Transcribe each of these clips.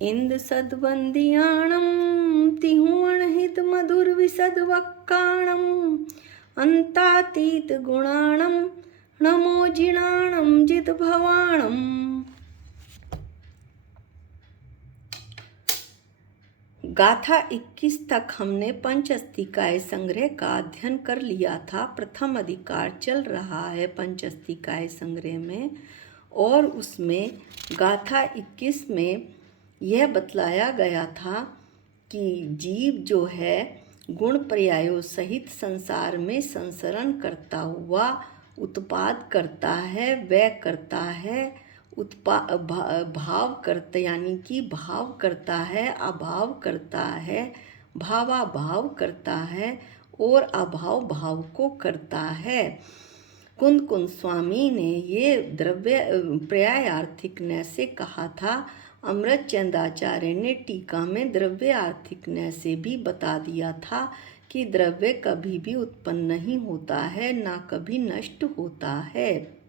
इंद सद्वंदियाणं तिहुवणहित मधुर विशद वक्काणं अंतातीत गुणाणं नमो जिणाणं जित भवाणं। गाथा 21 तक हमने पंचअस्तिकाय संग्रह का अध्ययन कर लिया था। प्रथम अधिकार चल रहा है पंचअस्तिकाय संग्रह में, और उसमें गाथा 21 में यह बतलाया गया था कि जीव जो है गुण पर्यायों सहित संसार में संसरण करता हुआ उत्पाद करता है, व्यय करता है, भाव करता यानी कि भाव करता है, अभाव करता है, भावाभाव करता है और अभाव भाव को करता है। कुंद कुंद स्वामी ने ये द्रव्य पर्यायार्थिक न से कहा था। अमृत चंद आचार्य ने टीका में द्रव्य आर्थिक न से भी बता दिया था कि द्रव्य कभी भी उत्पन्न नहीं होता है, ना कभी नष्ट होता है,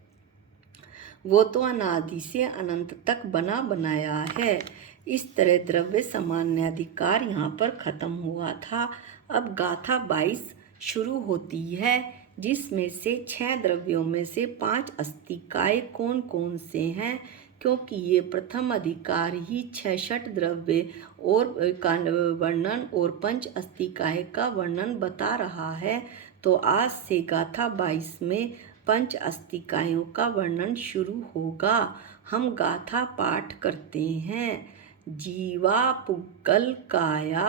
वो तो अनादि से अनंत तक बना बनाया है। इस तरह द्रव्य सामान्याधिकार यहाँ पर खत्म हुआ था। अब गाथा 22 शुरू होती है, जिसमें से 6 द्रव्यों में से 5 अस्तिकाय कौन कौन से हैं, क्योंकि ये प्रथम अधिकार ही 6 द्रव्य और का वर्णन और पंच अस्तिकाय का वर्णन बता रहा है। तो आज से गाथा 22 में पंच अस्तिकायों का वर्णन शुरू होगा। हम गाथा पाठ करते हैं। जीवा पुग्गल काया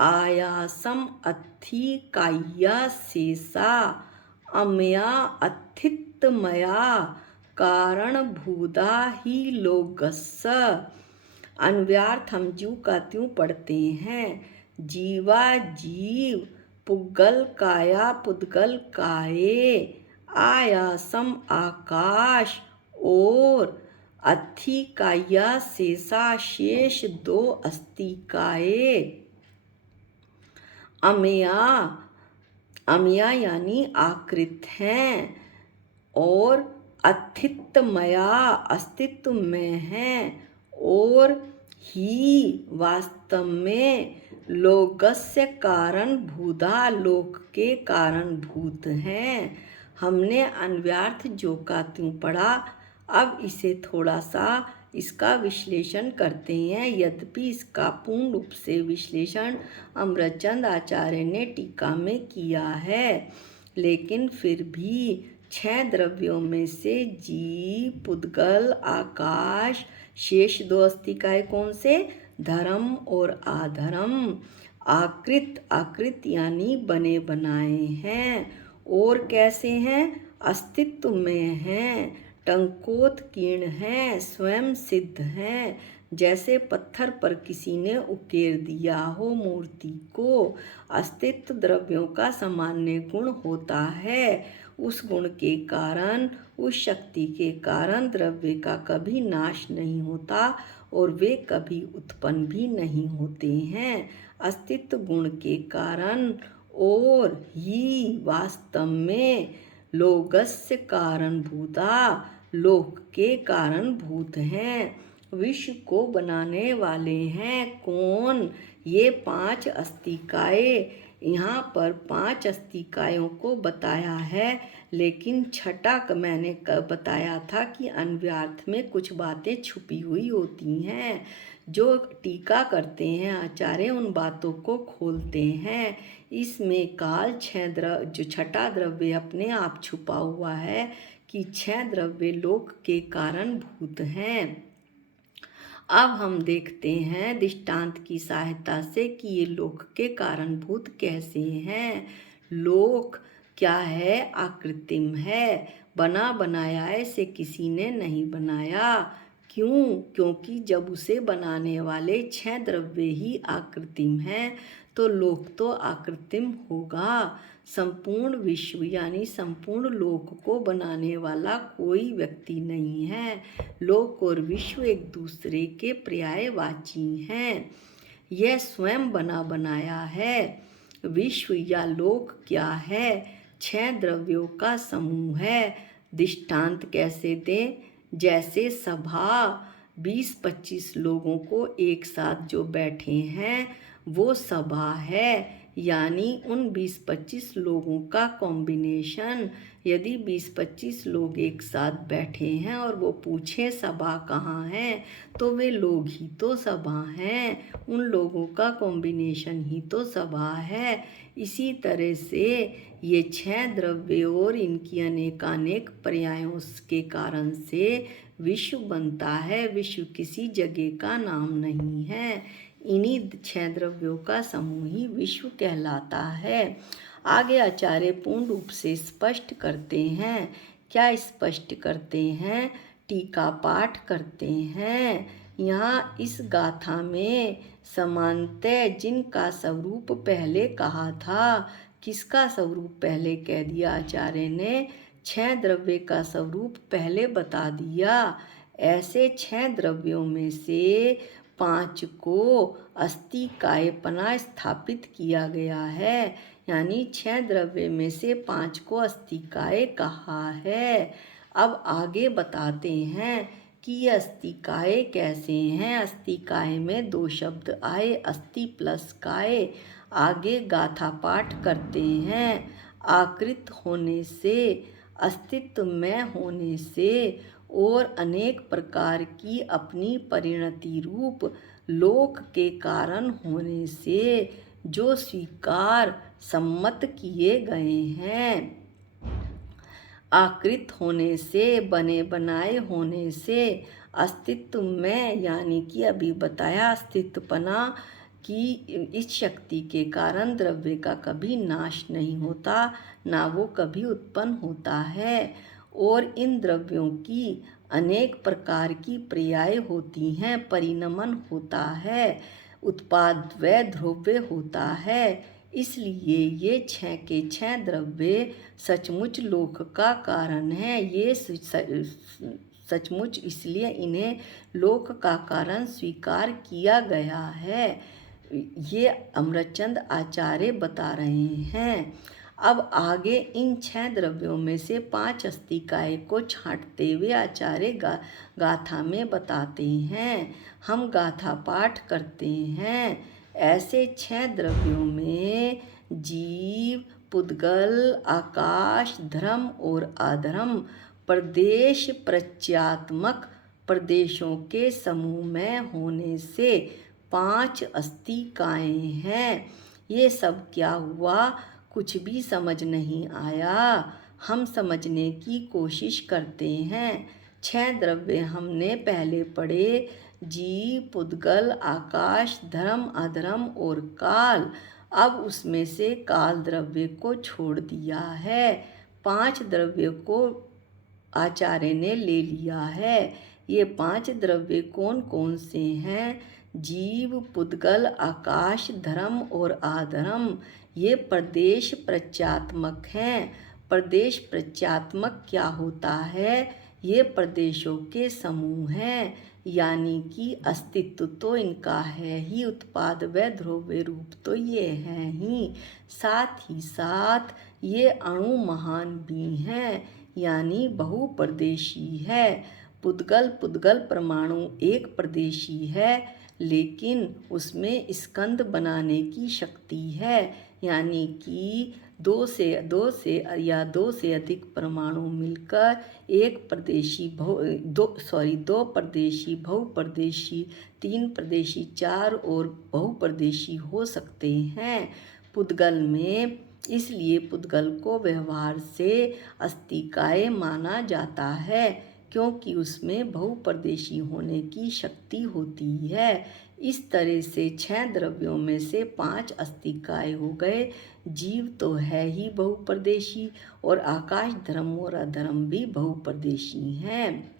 आयासम अथि काया शेषा अमया अथितमया कारण भूदा ही लोगस्स। अन्वयार्थ हम ज्यों का त्यों पढ़ते हैं। जीवा जीव, पुग्गल काया पुद्गल काये, आयासम आकाश और अथि काया शेषा शेष 2 अस्तिकाये। अमया अमया यानी आकृत हैं और अथितमया अस्तित्व में हैं और ही वास्तव में लोकस्य कारण भूता लोक के कारण भूत हैं। हमने अन्वयार्थ जो का त्यों पढ़ा। अब इसे थोड़ा सा इसका विश्लेषण करते हैं। यद्यपि इसका पूर्ण रूप से विश्लेषण अमृतचंद आचार्य ने टीका में किया है, लेकिन फिर भी 6 द्रव्यों में से जीव, पुद्गल, आकाश, शेष 2 अस्तिकाय कौन से? धर्म और अधर्म। आकृत यानी बने बनाए हैं और कैसे हैं? अस्तित्व में हैं, टंकोत्कीर्ण हैं, स्वयं सिद्ध हैं, जैसे पत्थर पर किसी ने उकेर दिया हो मूर्ति को। अस्तित्व द्रव्यों का सामान्य गुण होता है। उस गुण के कारण, उस शक्ति के कारण द्रव्य का कभी नाश नहीं होता और वे कभी उत्पन्न भी नहीं होते हैं। अस्तित्व गुण के कारण और ही वास्तव में लोकस्य कारण भूता लोक के कारण भूत हैं। विश्व को बनाने वाले हैं कौन? ये 5 अस्तिकाय। यहाँ पर 5 अस्तिकायों को बताया है, लेकिन छठा का मैंने बताया था कि अन्वयार्थ में कुछ बातें छुपी हुई होती हैं। जो टीका करते हैं आचार्य उन बातों को खोलते हैं। इसमें काल जो छठा द्रव्य अपने आप छुपा हुआ है कि 6 द्रव्य लोक के कारण भूत हैं। अब हम देखते हैं दृष्टांत की सहायता से कि ये लोक के कारणभूत कैसे हैं। लोक क्या है? आकृतिम है, बना बनाया ऐसे किसी ने नहीं बनाया। क्यों? क्योंकि जब उसे बनाने वाले 6 द्रव्य ही आकृतिम हैं तो लोक तो आकृतिम होगा। संपूर्ण विश्व यानी संपूर्ण लोक को बनाने वाला कोई व्यक्ति नहीं है। लोक और विश्व एक दूसरे के पर्यायवाची हैं। यह स्वयं बना बनाया है। विश्व या लोक क्या है? 6 द्रव्यों का समूह है। दृष्टांत कैसे दें? जैसे सभा, 20-25 लोगों को एक साथ जो बैठे हैं वो सभा है, यानी उन 20-25 लोगों का कॉम्बिनेशन। यदि 20-25 लोग एक साथ बैठे हैं और वो पूछें सभा कहाँ है, तो वे लोग ही तो सभा हैं, उन लोगों का कॉम्बिनेशन ही तो सभा है। इसी तरह से ये 6 द्रव्य और इनकी अनेकानेक पर्यायों के कारण से विश्व बनता है। विश्व किसी जगह का नाम नहीं है, इन्हीं 6 द्रव्यों का समूह ही विश्व कहलाता है। आगे आचार्य पूर्ण रूप से स्पष्ट करते हैं। क्या स्पष्ट करते हैं? टीका पाठ करते हैं। यहाँ इस गाथा में समानतः जिनका स्वरूप पहले कहा था, किसका स्वरूप पहले कह दिया आचार्य ने? 6 द्रव्य का स्वरूप पहले बता दिया। ऐसे 6 द्रव्यों में से 5 को अस्थि कायपना स्थापित किया गया है, यानी 6 द्रव्य में से 5 को अस्थि काय कहा है। अब आगे बताते हैं कि ये अस्थि काय कैसे हैं। अस्थि काय में 2 शब्द आए, अस्थि प्लस काय। आगे गाथा पाठ करते हैं। आकृत होने से, अस्तित्व में होने से और अनेक प्रकार की अपनी परिणति रूप लोक के कारण होने से जो स्वीकार सम्मत किए गए हैं। आकृत होने से, बने बनाए होने से, अस्तित्व में, यानी कि अभी बताया अस्तित्वपना की इस शक्ति के कारण द्रव्य का कभी नाश नहीं होता, ना वो कभी उत्पन्न होता है। और इन द्रव्यों की अनेक प्रकार की पर्याय होती हैं, परिणमन होता है, उत्पाद व ध्रुव्य होता है। इसलिए ये 6 के 6 द्रव्य सचमुच लोक का कारण है। ये सचमुच इसलिए इन्हें लोक का कारण स्वीकार किया गया है। ये अमृतचंद आचार्य बता रहे हैं। अब आगे इन 6 द्रव्यों में से 5 अस्तिकाय को छांटते हुए आचार्य गाथा में बताते हैं। हम गाथा पाठ करते हैं। ऐसे 6 द्रव्यों में जीव, पुद्गल, आकाश, धर्म और अधर्म प्रदेश प्रत्यात्मक प्रदेशों के समूह में होने से 5 अस्तिकाएँ हैं। ये सब क्या हुआ? कुछ भी समझ नहीं आया। हम समझने की कोशिश करते हैं। 6 द्रव्य हमने पहले पढ़े, जीव, पुद्गल, आकाश, धर्म, अधर्म और काल। अब उसमें से काल द्रव्य को छोड़ दिया है, 5 द्रव्य को आचार्य ने ले लिया है। ये 5 द्रव्य कौन कौन से हैं? जीव, पुद्गल, आकाश, धर्म और अधर्म। ये प्रदेश प्रत्यात्मक हैं। प्रदेश प्रत्यात्मक क्या होता है? ये प्रदेशों के समूह हैं, यानी कि अस्तित्व तो इनका है ही, उत्पाद व ध्रुव्य रूप तो ये हैं ही, साथ ही साथ ये अणु महान भी हैं, यानी बहुप्रदेशी है। पुद्गल परमाणु एक प्रदेशी है, लेकिन उसमें स्कंद बनाने की शक्ति है, यानी कि दो से अधिक परमाणु मिलकर दो प्रदेशी, बहुप्रदेशी, 3 प्रदेशी, 4 और बहुप्रदेशी हो सकते हैं पुद्गल में। इसलिए पुद्गल को व्यवहार से अस्तिकाय माना जाता है, क्योंकि उसमें बहुप्रदेशी होने की शक्ति होती है। इस तरह से 6 द्रव्यों में से 5 अस्तिकाय हो गए। जीव तो है ही बहुप्रदेशी, और आकाश, धर्म और अधर्म भी बहुप्रदेशी हैं,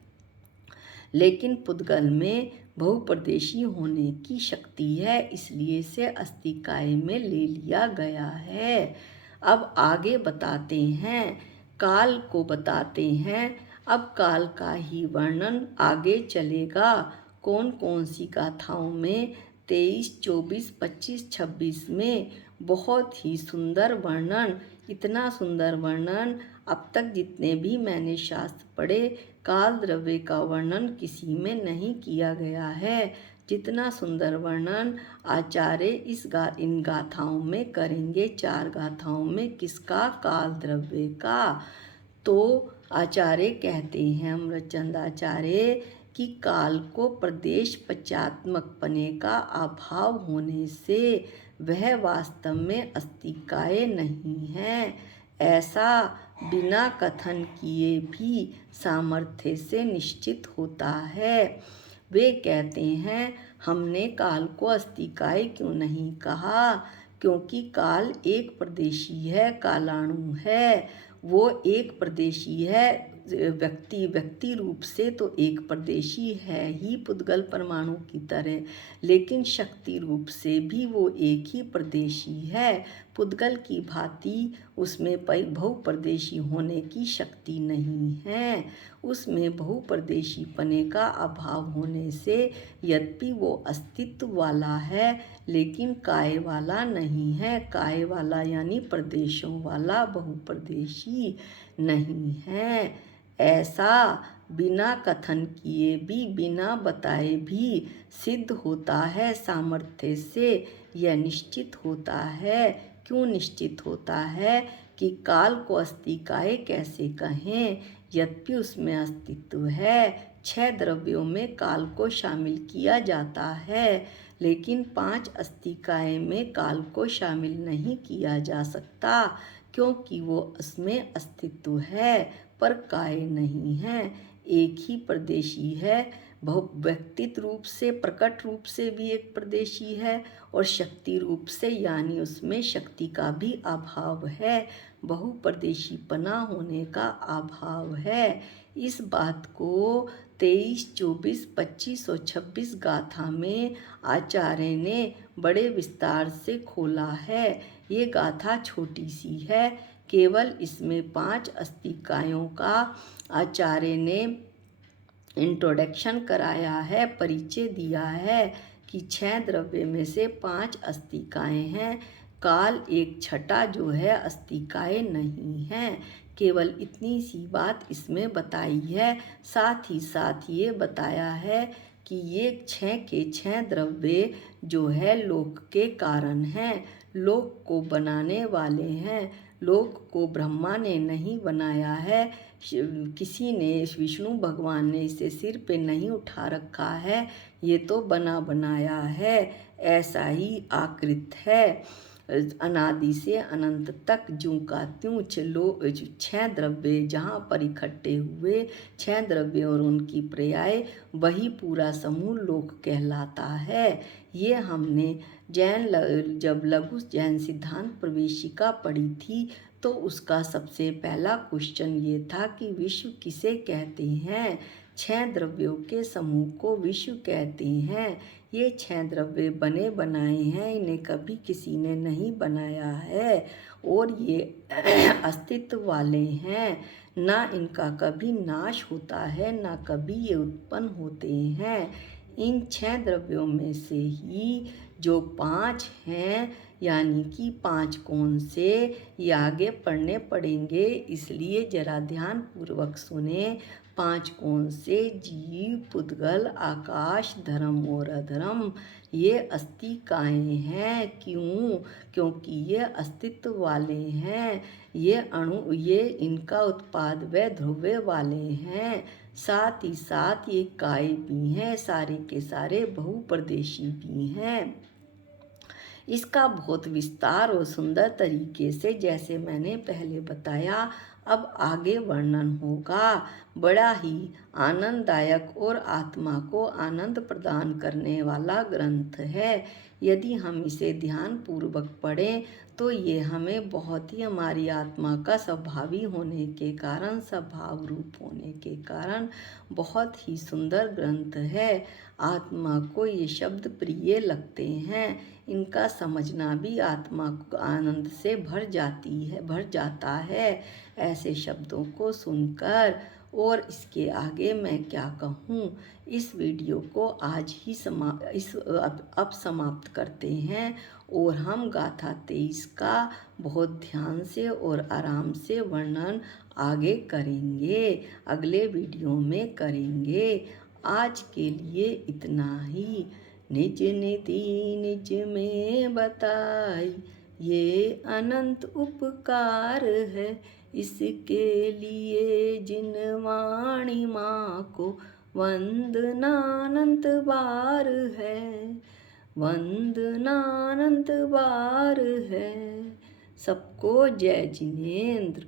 लेकिन पुद्गल में बहुप्रदेशी होने की शक्ति है, इसलिए इसे अस्तिकाय में ले लिया गया है। अब आगे बताते हैं, काल को बताते हैं। अब काल का ही वर्णन आगे चलेगा। कौन कौन सी गाथाओं में? 23, 24, 25, 26 में बहुत ही सुंदर वर्णन। इतना सुंदर वर्णन अब तक जितने भी मैंने शास्त्र पढ़े काल द्रव्य का वर्णन किसी में नहीं किया गया है जितना सुंदर वर्णन आचार्य इन गाथाओं में करेंगे। 4 गाथाओं में किसका? काल द्रव्य का। तो आचार्य कहते हैं, अमृतचंद आचार्य, कि काल को प्रदेश पश्चात्मक पने का अभाव होने से वह वास्तव में अस्तिकाय नहीं है, ऐसा बिना कथन किए भी सामर्थ्य से निश्चित होता है। वे कहते हैं, हमने काल को अस्तिकाय क्यों नहीं कहा? क्योंकि काल एक प्रदेशी है, कालाणु है, वो एक प्रदेशी है। व्यक्ति रूप से तो एक प्रदेशी है ही पुद्गल परमाणु की तरह, लेकिन शक्ति रूप से भी वो एक ही प्रदेशी है। पुद्गल की भांति उसमें बहुप्रदेशी होने की शक्ति नहीं है। उसमें बहुप्रदेशी पने का अभाव होने से यद्यपि वो अस्तित्व वाला है, लेकिन काय वाला नहीं है। काय वाला यानी प्रदेशों वाला, बहुप्रदेशी नहीं है। ऐसा बिना कथन किए भी, बिना बताए भी सिद्ध होता है सामर्थ्य से। यह निश्चित होता है। क्यों निश्चित होता है? कि काल को अस्तिकाय कैसे कहें, यद्यपि उसमें अस्तित्व है। 6 द्रव्यों में काल को शामिल किया जाता है, लेकिन 5 अस्तिकाय में काल को शामिल नहीं किया जा सकता, क्योंकि वो उसमें अस्तित्व है पर काय नहीं है। एक ही प्रदेशी है। व्यक्तित्व रूप से, प्रकट रूप से भी एक प्रदेशी है, और शक्ति रूप से यानी उसमें शक्ति का भी अभाव है, बहुप्रदेशीपना होने का अभाव है। इस बात को 23, 24, 25 और 26 गाथा में आचार्य ने बड़े विस्तार से खोला है। ये गाथा छोटी सी है, केवल इसमें 5 अस्तिकायों का आचार्य ने इंट्रोडक्शन कराया है, परिचय दिया है कि 6 द्रव्य में से 5 अस्तिकाएँ हैं। काल एक छठा जो है अस्तिकाय नहीं है। केवल इतनी सी बात इसमें बताई है। साथ ही साथ ये बताया है कि ये 6 के 6 द्रव्य जो है लोक के कारण हैं, लोक को बनाने वाले हैं। लोक को ब्रह्मा ने नहीं बनाया है, किसी ने, विष्णु भगवान ने इसे सिर पे नहीं उठा रखा है, ये तो बना बनाया है। ऐसा ही आकृत है। अनादि से अनंत तक ज्यों का त्यों 6 द्रव्य जहाँ पर इकट्ठे हुए, 6 द्रव्य और उनकी पर्याय, वही पूरा समूह लोक कहलाता है। ये हमने जब लघु जैन सिद्धांत प्रवेशिका पढ़ी थी, तो उसका सबसे पहला क्वेश्चन ये था कि विश्व किसे कहते हैं? 6 द्रव्यों के समूह को विश्व कहते हैं। ये 6 द्रव्य बने बनाए हैं, इन्हें कभी किसी ने नहीं बनाया है, और ये अस्तित्व वाले हैं। ना इनका कभी नाश होता है, ना कभी ये उत्पन्न होते हैं। इन 6 द्रव्यों में से ही जो 5 हैं, यानी कि 5 कौन से, ये आगे पढ़ने पड़ेंगे, इसलिए जरा ध्यान पूर्वक सुने। 5 कौन से? जीव, पुद्गल, आकाश, धर्म और अधर्म। ये अस्तिकाएँ हैं। क्यों? क्योंकि ये अस्तित्व वाले हैं। ये अणु, ये इनका उत्पाद व ध्रुव्य वाले हैं। साथ ही साथ ये काय भी हैं, सारे के सारे बहुप्रदेशी भी हैं। इसका बहुत विस्तार और सुंदर तरीके से, जैसे मैंने पहले बताया, अब आगे वर्णन होगा। बड़ा ही आनंददायक और आत्मा को आनंद प्रदान करने वाला ग्रंथ है। यदि हम इसे ध्यान पूर्वक पढ़ें तो ये हमें बहुत ही, हमारी आत्मा का स्वभावी होने के कारण, स्वभाव रूप होने के कारण बहुत ही सुंदर ग्रंथ है। आत्मा को ये शब्द प्रिय लगते हैं। इनका समझना भी आत्मा को आनंद से भर जाता है ऐसे शब्दों को सुनकर। और इसके आगे मैं क्या कहूँ। इस वीडियो को आज ही अब समाप्त करते हैं और हम गाथा 23 का बहुत ध्यान से और आराम से वर्णन आगे करेंगे, अगले वीडियो में करेंगे। आज के लिए इतना ही। निज निधि निज में बताई, ये अनंत उपकार है। इसके लिए जिन वाणी माँ को वंदनानंत बार है, वंदनानंत बार है। सबको जय जिनेंद्र।